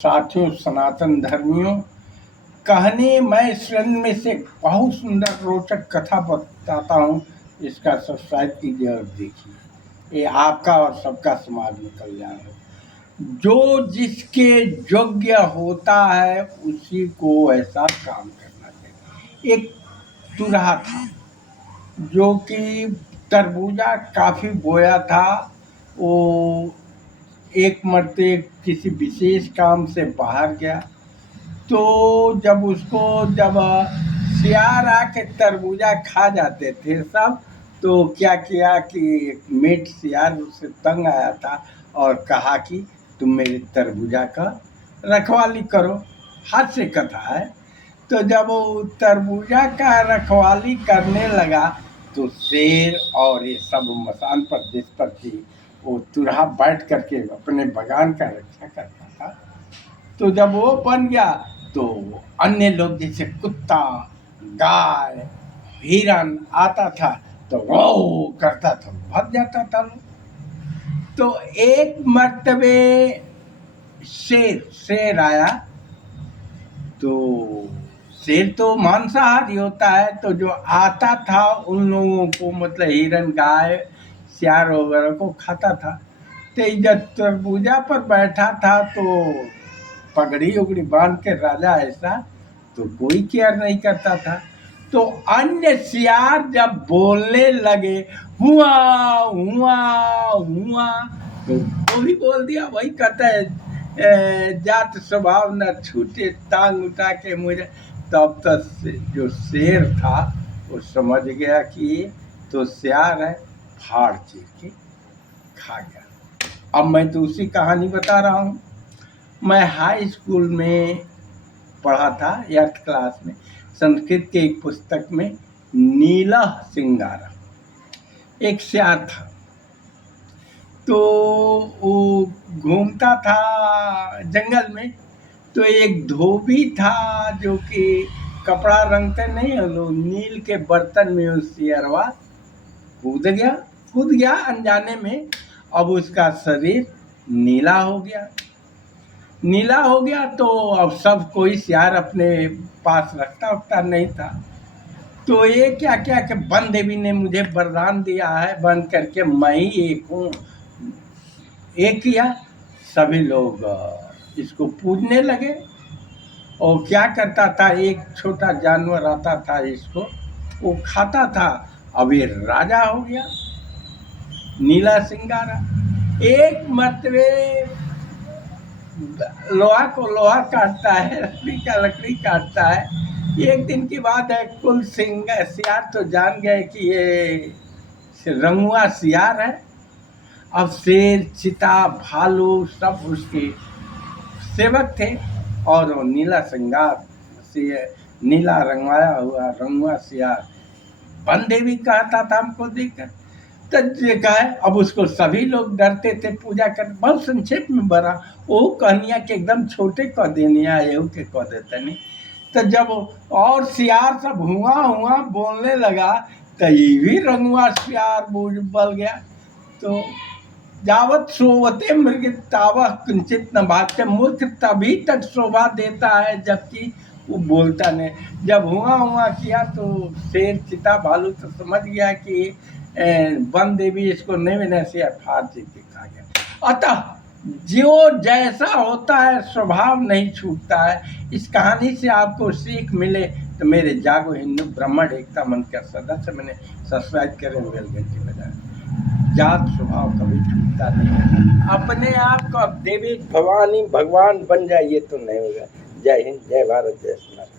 साथियों, सनातन धर्मियों, कहानी मैं इस श्रेणी में से बहुत सुंदर रोचक कथा बताता हूँ। इसका सब्सक्राइब कीजिए और देखिए। ये आपका और सबका समाज में कल्याण हो। जो जिसके योग्य होता है उसी को ऐसा काम करना चाहिए। एक चूल्हा था जो कि तरबूजा काफी बोया था। वो एक मर्ते किसी विशेष काम से बाहर गया, तो जब सियार आके तरबूजा खा जाते थे सब, तो क्या किया कि एक मेट सियार उससे तंग आया था और कहा कि तुम मेरे तरबूजा का रखवाली करो। हास्य कथा है। तो जब वो तरबूजा का रखवाली करने लगा तो शेर और ये सब मसान पर जिस पर थी वो चूल्हा बैठ करके अपने बगान का रक्षा करता था। तो जब वो बन गया तो अन्य लोग जैसे कुत्ता, गाय, हिरन आता था तो वो करता था, भाग जाता था लोग। तो एक मर्तबे शेर आया। तो शेर तो मांसाहारी होता है, तो जो आता था उन लोगों को, मतलब हिरन, गाय, सियार वगैरह को खाता था। तो जब तरबूजा पर बैठा था तो पगड़ी उगड़ी बांध के राजा ऐसा, तो कोई केयर नहीं करता था। तो अन्य सियार जब बोलने लगे हुआ हुआ हुआ, तो वो भी बोल दिया। वही कहता है जात स्वभाव न छूटे टांग उठा के मुझे। तब तक जो शेर था वो समझ गया कि तो सियार है, फाड़ चीर के खा गया। अब मैं तो उसी कहानी बता रहा हूँ। मैं हाई स्कूल में पढ़ा था, 8th क्लास में। संस्कृत के एक पुस्तक में नीला सिंगारा एक सियार था। तो वो घूमता था जंगल में। तो एक धोबी था जो कि कपड़ा रंगते नहीं है लोग, नील के बर्तन में उस सियारवा कूद गया अनजाने में। अब उसका शरीर नीला हो गया। तो अब सब कोई सियार अपने पास रखता नहीं था। तो ये क्या कि वन देवी ने मुझे वरदान दिया है, बन करके मैं ही एक हूँ। एक किया, सभी लोग इसको पूजने लगे। और क्या करता था, एक छोटा जानवर आता था, इसको वो खाता था। अब ये राजा हो गया, नीला सिंगारा। एक मर्तबे लोहा को लोहा काटता है, लकड़ी काटता है। एक दिन की बात है, कुल सियार तो जान गए कि ये रंगुआ सियार है। अब शेर, चीता, भालू सब उसके सेवक थे। और वो नीला सिंगार से नीला रंगवाया हुआ रंगुआ सियार वन देवी कहता था हमको देखकर। तो देखा है, अब उसको सभी लोग डरते थे पूजा कर। बहुत संक्षेप में बड़ा वो कहानियाँ के एकदम छोटे कह देनिया एहू के कह देते नहीं। तो जब और सियार सब हुआ बोलने लगा तो ये भी रंगुआ सियार बल गया। तो जावत सोवते मृग तावह किंचित न भाते। मूर्ख तभी तक शोभा देता है जबकि वो बोलता नहीं। जब हुआ किया तो शेर, चीता, भालू तो समझ गया कि वन देवी इसको नहीं से फाड़ के खा गया। अतः जो जैसा होता है स्वभाव नहीं छूटता है। इस कहानी से आपको सीख मिले तो मेरे जागो हिंदू ब्राह्मण एकता मंच का सदस्य मैंने सब्सक्राइब करें, बेल घंटी बजाएं। जात स्वभाव कभी छूटता नहीं। अपने आप को अब देवी भवानी भगवान बन जाइए तो नहीं होगा। जय हिंद, जय भारत, जय सनातन।